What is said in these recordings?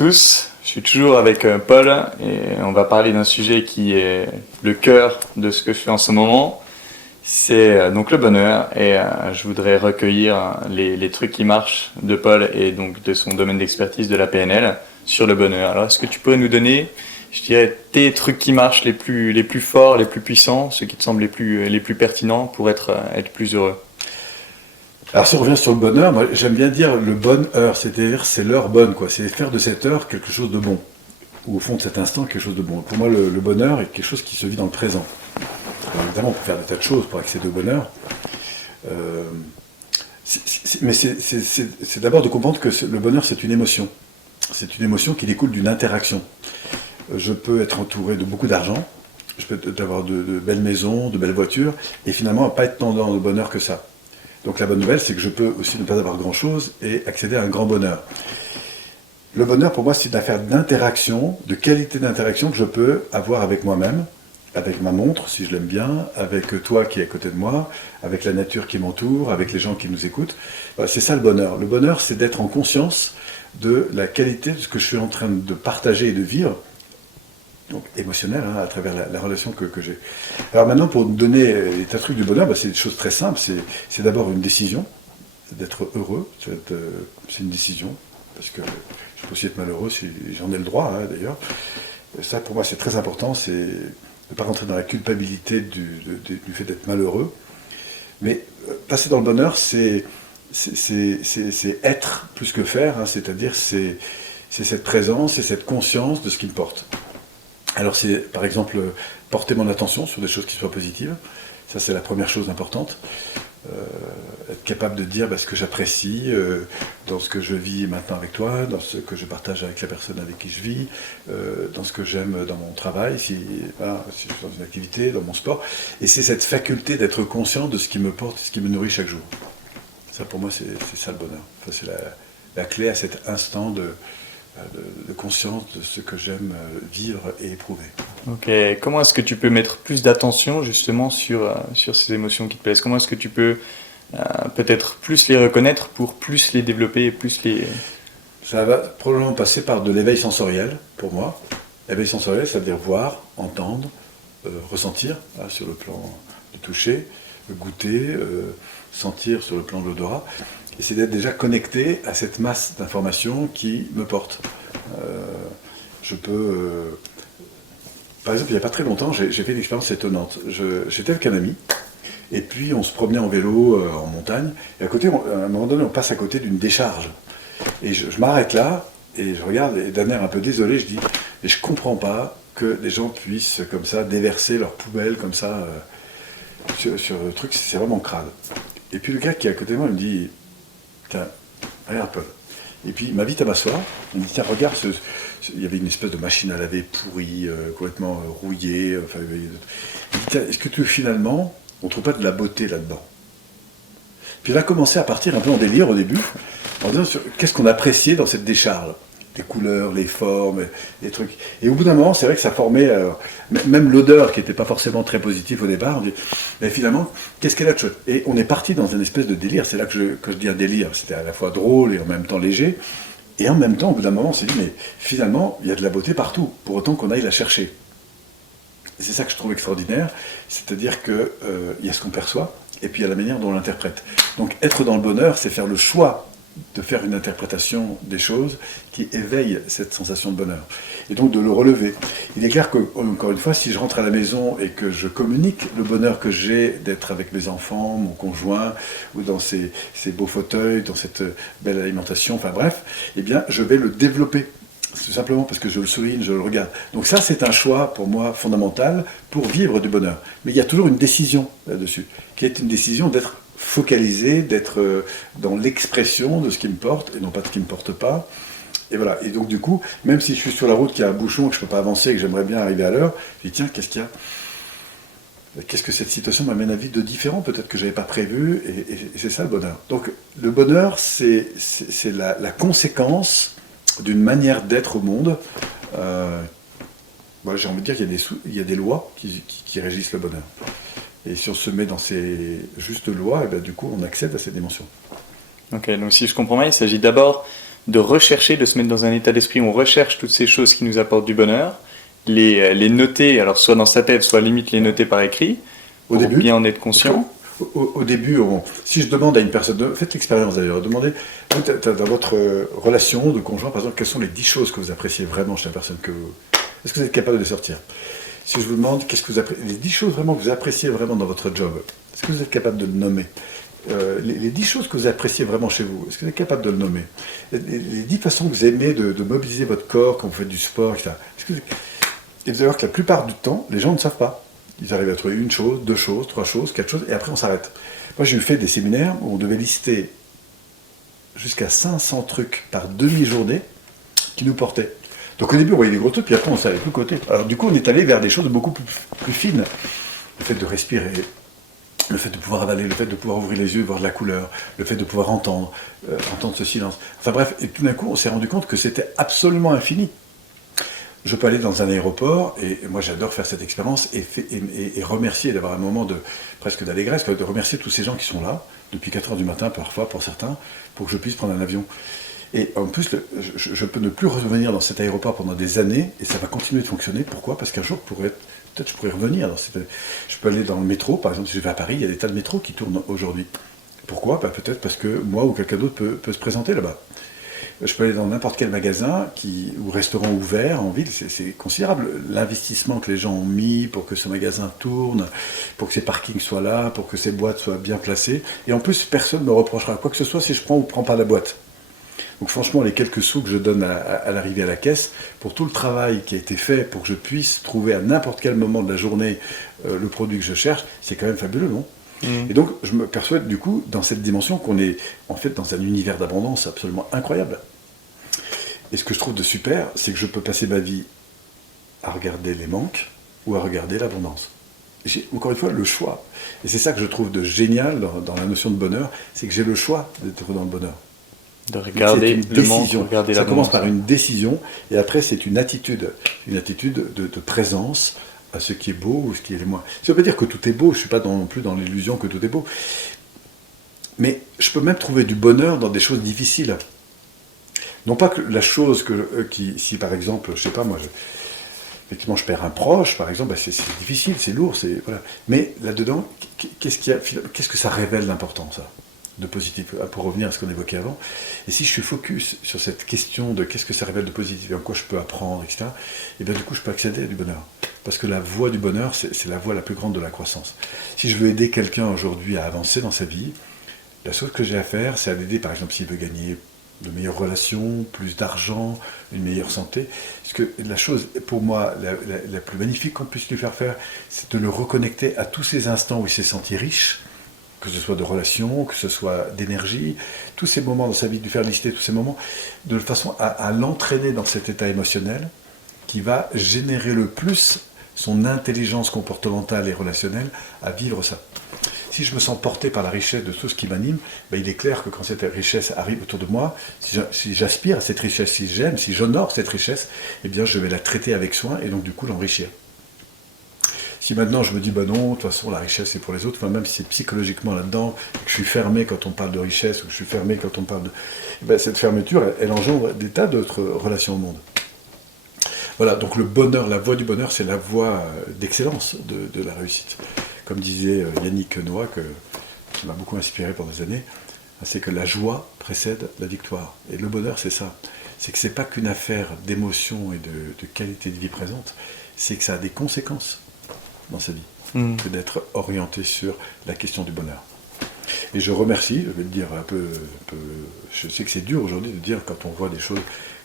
tous, je suis toujours avec Paul et on va parler d'un sujet qui est le cœur de ce que je fais en ce moment. C'est donc le bonheur et je voudrais recueillir les trucs qui marchent de Paul et donc de son domaine d'expertise de la PNL sur le bonheur. Alors est-ce que tu pourrais nous donner, je dirais, tes trucs qui marchent les plus forts, les plus puissants, ceux qui te semblent les plus pertinents pour être plus heureux? Alors si on revient sur le bonheur, moi j'aime bien dire le bonheur, c'est-à-dire c'est l'heure bonne, quoi. C'est faire de cette heure quelque chose de bon, ou au fond de cet instant quelque chose de bon. Pour moi le bonheur est quelque chose qui se vit dans le présent. Alors, évidemment on peut faire des tas de choses pour accéder au bonheur, mais c'est d'abord de comprendre que le bonheur c'est une émotion. C'est une émotion qui découle d'une interaction. Je peux être entouré de beaucoup d'argent, je peux avoir de belles maisons, de belles voitures, et finalement pas être tant dans le bonheur que ça. Donc la bonne nouvelle, c'est que je peux aussi ne pas avoir grand-chose et accéder à un grand bonheur. Le bonheur, pour moi, c'est une affaire d'interaction, de qualité d'interaction que je peux avoir avec moi-même, avec ma montre, si je l'aime bien, avec toi qui es à côté de moi, avec la nature qui m'entoure, avec les gens qui nous écoutent. Voilà, c'est ça le bonheur. Le bonheur, c'est d'être en conscience de la qualité de ce que je suis en train de partager et de vivre, donc émotionnel, à travers la relation que j'ai. Alors maintenant, pour donner les tas de trucs du bonheur, c'est des choses très simples. C'est d'abord une décision, c'est d'être heureux, c'est une décision, parce que je peux aussi être malheureux si j'en ai le droit, d'ailleurs. Ça, pour moi, c'est très important, c'est de ne pas rentrer dans la culpabilité du fait d'être malheureux. Mais passer dans le bonheur, c'est être plus que faire, c'est-à-dire c'est cette présence, c'est cette conscience de ce qui me porte. Alors c'est par exemple porter mon attention sur des choses qui soient positives, ça c'est la première chose importante, être capable de dire ce que j'apprécie dans ce que je vis maintenant avec toi, dans ce que je partage avec la personne avec qui je vis, dans ce que j'aime dans mon travail, si je suis dans une activité, dans mon sport, et c'est cette faculté d'être conscient de ce qui me porte, ce qui me nourrit chaque jour. Ça pour moi c'est ça le bonheur, ça, c'est la clé à cet instant de conscience de ce que j'aime vivre et éprouver. Ok, comment est-ce que tu peux mettre plus d'attention justement sur ces émotions qui te plaisent? Comment est-ce que tu peux peut-être plus les reconnaître pour plus les développer et plus les... Ça va probablement passer par de l'éveil sensoriel, pour moi. L'éveil sensoriel, ça veut dire voir, entendre, ressentir, sur le plan du toucher, goûter, sentir sur le plan de l'odorat. Et c'est d'être déjà connecté à cette masse d'informations qui me porte. Je peux... par exemple, il n'y a pas très longtemps, j'ai fait une expérience étonnante. J'étais avec un ami, et puis on se promenait en vélo en montagne, et à côté, à un moment donné, on passe à côté d'une décharge. Et je m'arrête là, et je regarde, et d'un air un peu désolé, je dis, mais je comprends pas que des gens puissent comme ça déverser leurs poubelles comme ça sur le truc, c'est vraiment crade. Et puis le gars qui est à côté de moi, il me dit, tiens, regarde Paul. Et puis il m'invite à m'asseoir, il me dit, tiens, regarde, il y avait une espèce de machine à laver pourrie, complètement rouillée. Il me dit, tiens, est-ce que finalement, on ne trouve pas de la beauté là-dedans? Puis il a commencé à partir un peu en délire au début, en disant qu'est-ce qu'on appréciait dans cette décharge, les couleurs, les formes, les trucs. Et au bout d'un moment, c'est vrai que ça formait, même l'odeur qui n'était pas forcément très positive au départ, on dit, mais finalement, qu'est-ce qu'elle a de chouette? Et on est parti dans une espèce de délire, c'est là que je dis un délire, c'était à la fois drôle et en même temps léger, et en même temps, au bout d'un moment, on s'est dit, mais finalement, il y a de la beauté partout, pour autant qu'on aille la chercher. Et c'est ça que je trouve extraordinaire, c'est-à-dire qu'il y a ce qu'on perçoit, et puis il y a la manière dont on l'interprète. Donc être dans le bonheur, c'est faire le choix de faire une interprétation des choses qui éveille cette sensation de bonheur. Et donc de le relever. Il est clair que, encore une fois, si je rentre à la maison et que je communique le bonheur que j'ai d'être avec mes enfants, mon conjoint, ou dans ces beaux fauteuils, dans cette belle alimentation, enfin bref, eh bien je vais le développer. Tout simplement parce que je le souligne, je le regarde. Donc ça, c'est un choix, pour moi, fondamental pour vivre du bonheur. Mais il y a toujours une décision là-dessus, qui est une décision d'être focalisé, d'être dans l'expression de ce qui me porte, et non pas de ce qui ne me porte pas. Et voilà. Et donc, du coup, même si je suis sur la route, qu'il y a un bouchon, que je ne peux pas avancer, que j'aimerais bien arriver à l'heure, je dis, tiens, qu'est-ce qu'il y a? Qu'est-ce que cette situation m'amène à vivre de différent, peut-être que je n'avais pas prévu, et c'est ça le bonheur. Donc, le bonheur, c'est la conséquence d'une manière d'être au monde. J'ai envie de dire qu'il y a des lois qui régissent le bonheur. Et si on se met dans ces justes lois, et bien, du coup, on accède à cette dimension. Ok, donc si je comprends bien, il s'agit d'abord de rechercher, de se mettre dans un état d'esprit où on recherche toutes ces choses qui nous apportent du bonheur, les noter, alors soit dans sa tête, soit limite les noter par écrit, Au pour début, bien en être conscient. Au début, si je demande à une personne, faites l'expérience d'ailleurs, demandez dans votre relation de conjoint, par exemple, quelles sont les 10 choses que vous appréciez vraiment chez la personne que vous... Est-ce que vous êtes capable de les sortir? Si je vous demande, qu'est-ce que vous appréciez, les 10 choses vraiment que vous appréciez vraiment dans votre job, est-ce que vous êtes capable de le nommer? Les 10 choses que vous appréciez vraiment chez vous, est-ce que vous êtes capable de le nommer? Les 10 façons que vous aimez de mobiliser votre corps quand vous faites du sport, etc. Et vous allez voir que la plupart du temps, les gens ne savent pas. Ils arrivent à trouver une chose, 2 choses, 3 choses, 4 choses, et après on s'arrête. Moi j'ai fait des séminaires où on devait lister jusqu'à 500 trucs par demi-journée qui nous portaient. Donc au début on voyait des gros trucs, puis après on savait plus côté. Alors du coup on est allé vers des choses beaucoup plus fines. Le fait de respirer, le fait de pouvoir avaler, le fait de pouvoir ouvrir les yeux, voir de la couleur, le fait de pouvoir entendre ce silence. Enfin bref, et tout d'un coup on s'est rendu compte que c'était absolument infini. Je peux aller dans un aéroport, et moi j'adore faire cette expérience, et remercier, d'avoir un moment presque d'allégresse, de remercier tous ces gens qui sont là, depuis 4h du matin parfois pour certains, pour que je puisse prendre un avion. Et en plus, je peux ne plus revenir dans cet aéroport pendant des années, et ça va continuer de fonctionner. Pourquoi? Parce qu'un jour, peut-être je pourrais revenir. Je peux aller dans le métro, par exemple, si je vais à Paris, il y a des tas de métros qui tournent aujourd'hui. Pourquoi? Peut-être parce que moi ou quelqu'un d'autre peut se présenter là-bas. Je peux aller dans n'importe quel magasin ou restaurant ouvert en ville, c'est considérable l'investissement que les gens ont mis pour que ce magasin tourne, pour que ces parkings soient là, pour que ces boîtes soient bien placées. Et en plus, personne ne me reprochera quoi que ce soit si je prends ou prends pas la boîte. Donc franchement, les quelques sous que je donne à l'arrivée à la caisse, pour tout le travail qui a été fait pour que je puisse trouver à n'importe quel moment de la journée le produit que je cherche, c'est quand même fabuleux, non ? Et donc, je me persuade du coup, dans cette dimension, qu'on est en fait dans un univers d'abondance absolument incroyable. Et ce que je trouve de super, c'est que je peux passer ma vie à regarder les manques ou à regarder l'abondance. J'ai encore une fois le choix. Et c'est ça que je trouve de génial dans la notion de bonheur, c'est que j'ai le choix d'être dans le bonheur. De regarder le manque, regarder l'abondance. Ça commence par une décision, et après c'est une attitude de présence à ce qui est beau ou ce qui est moins. Ça ne veut pas dire que tout est beau, je ne suis pas non plus dans l'illusion que tout est beau. Mais je peux même trouver du bonheur dans des choses difficiles. Non pas que la chose si par exemple, je sais pas moi, effectivement je perds un proche, par exemple, c'est difficile, c'est lourd, voilà. Mais là-dedans, qu'est-ce que ça révèle d'important, ça, de positif, pour revenir à ce qu'on évoquait avant. Et si je suis focus sur cette question de qu'est-ce que ça révèle de positif, et en quoi je peux apprendre, etc., et bien du coup je peux accéder à du bonheur. Parce que la voie du bonheur, c'est la voie la plus grande de la croissance. Si je veux aider quelqu'un aujourd'hui à avancer dans sa vie, la chose que j'ai à faire, c'est à l'aider, par exemple, s'il veut gagner de meilleures relations, plus d'argent, une meilleure santé. Parce que la chose, pour moi, la plus magnifique qu'on puisse lui faire faire, c'est de le reconnecter à tous ces instants où il s'est senti riche, que ce soit de relations, que ce soit d'énergie, tous ces moments dans sa vie, de lui faire lister tous ces moments, de façon à l'entraîner dans cet état émotionnel qui va générer le plus son intelligence comportementale et relationnelle à vivre ça. Si je me sens porté par la richesse de tout ce qui m'anime, il est clair que quand cette richesse arrive autour de moi, si j'aspire à cette richesse, si j'aime, si j'honore cette richesse, eh bien je vais la traiter avec soin et donc du coup l'enrichir. Si maintenant je me dis, non, de toute façon la richesse c'est pour les autres, même si c'est psychologiquement là-dedans, que je suis fermé quand on parle de richesse, ou que je suis fermé quand on parle de... cette fermeture, elle engendre des tas d'autres relations au monde. Voilà, donc le bonheur, la voie du bonheur, c'est la voie d'excellence de la réussite. Comme disait Yannick Noah, qui m'a beaucoup inspiré pendant des années, c'est que la joie précède la victoire. Et le bonheur, c'est ça. C'est que c'est pas qu'une affaire d'émotion et de qualité de vie présente, c'est que ça a des conséquences dans sa vie, que d'être orienté sur la question du bonheur. Et je remercie, je vais le dire un peu je sais que c'est dur aujourd'hui de dire quand on voit des choses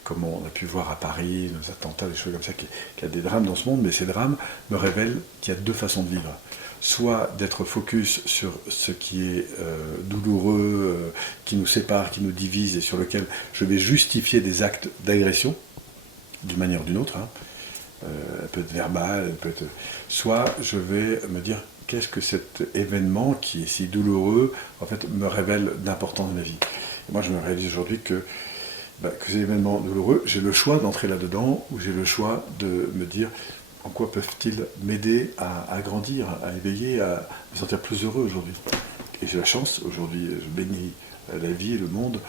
comme on a pu voir à Paris, nos attentats, des choses comme ça, qu'il y a des drames dans ce monde, mais ces drames me révèlent qu'il y a 2 façons de vivre. Soit d'être focus sur ce qui est douloureux, qui nous sépare, qui nous divise, et sur lequel je vais justifier des actes d'agression, d'une manière ou d'une autre, elle peut être verbale, elle peut être... Soit je vais me dire, qu'est-ce que cet événement qui est si douloureux, en fait, me révèle d'important de ma vie. Et moi, je me réalise aujourd'hui que ces événements douloureux, j'ai le choix d'entrer là-dedans, ou j'ai le choix de me dire en quoi peuvent-ils m'aider à grandir, à éveiller, à me sentir plus heureux aujourd'hui. Et j'ai la chance, aujourd'hui, je bénis la vie et le monde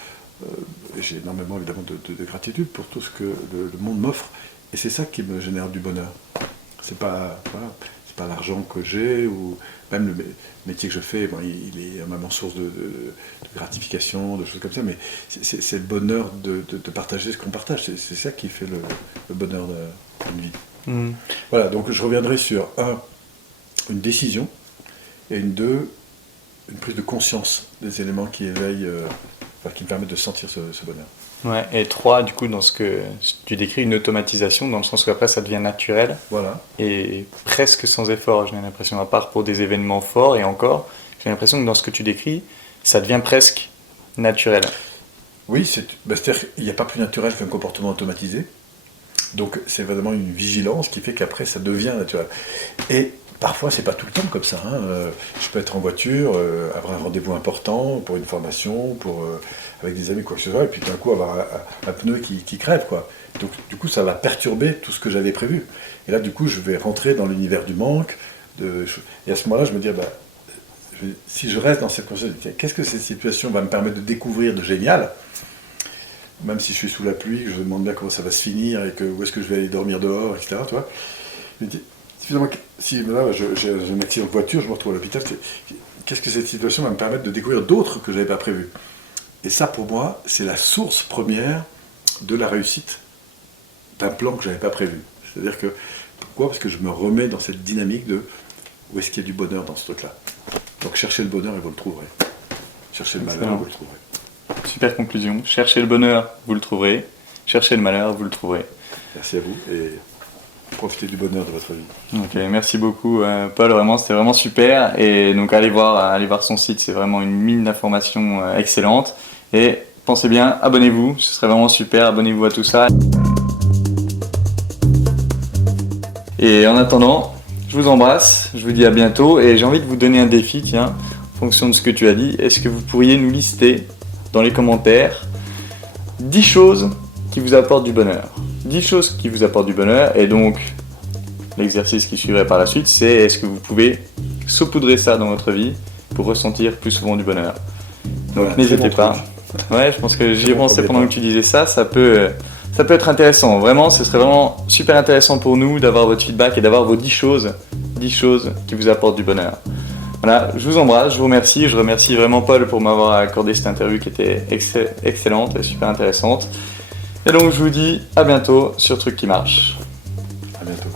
Et j'ai énormément évidemment de gratitude pour tout ce que le monde m'offre. Et c'est ça qui me génère du bonheur. C'est pas, voilà, c'est pas l'argent que j'ai, ou même le métier que je fais, bon, il est à ma source de gratification, de choses comme ça, mais c'est le bonheur de partager ce qu'on partage. C'est ça qui fait le bonheur d'une vie. Mm. Voilà, donc je reviendrai sur une décision, et une prise de conscience des éléments qui éveillent, qui me permettent de sentir ce bonheur. Ouais, et 3, du coup, dans ce que tu décris, une automatisation, dans le sens qu'après ça devient naturel Voilà. et presque sans effort, j'ai l'impression, à part pour des événements forts, et encore, j'ai l'impression que dans ce que tu décris, ça devient presque naturel. Oui, c'est-à-dire qu'il n'y a pas plus naturel qu'un comportement automatisé. Donc c'est vraiment une vigilance qui fait qu'après ça devient naturel. Et parfois c'est pas tout le temps comme ça. Je peux être en voiture, avoir un rendez-vous important pour une formation, avec des amis, quoi que ce soit, et puis d'un coup avoir un pneu qui crève, quoi. Donc du coup ça va perturber tout ce que j'avais prévu. Et là du coup je vais rentrer dans l'univers du manque. Et à ce moment-là je me dis, si je reste dans cette conscience, qu'est-ce que cette situation va me permettre de découvrir de génial, même si je suis sous la pluie, que je me demande bien comment ça va se finir, et où est-ce que je vais aller dormir dehors, etc. Tu vois, je me dis, si là, j'ai un accident de voiture, je me retrouve à l'hôpital, qu'est-ce que cette situation va me permettre de découvrir d'autres que je n'avais pas prévus. Et ça, pour moi, c'est la source première de la réussite d'un plan que je n'avais pas prévu. C'est-à-dire que, pourquoi ? Parce que je me remets dans cette dynamique de où est-ce qu'il y a du bonheur dans ce truc-là. Donc cherchez le bonheur et vous le trouverez. Cherchez le malheur et vous le trouverez. Super conclusion. Cherchez le bonheur, vous le trouverez. Cherchez le malheur, vous le trouverez. Merci à vous et profitez du bonheur de votre vie. Ok, merci beaucoup Paul, vraiment, c'était vraiment super. Et donc allez voir son site, c'est vraiment une mine d'informations excellente. Et pensez bien, abonnez-vous, ce serait vraiment super, abonnez-vous à tout ça. Et en attendant, je vous embrasse, je vous dis à bientôt et j'ai envie de vous donner un défi, tiens, en fonction de ce que tu as dit. Est-ce que vous pourriez nous lister dans les commentaires 10 choses qui vous apportent du bonheur. 10 choses qui vous apportent du bonheur, et donc l'exercice qui suivrait par la suite, c'est est-ce que vous pouvez saupoudrer ça dans votre vie pour ressentir plus souvent du bonheur. Donc voilà, n'hésitez pas. Ouais, je pense que j'y ai pensé pendant que tu disais ça, ça peut être intéressant. Vraiment, ce serait vraiment super intéressant pour nous d'avoir votre feedback et d'avoir vos 10 choses qui vous apportent du bonheur. Voilà, je vous embrasse, je vous remercie. Je remercie vraiment Paul pour m'avoir accordé cette interview qui était excellente et super intéressante. Et donc je vous dis à bientôt sur Truc qui marche. À bientôt.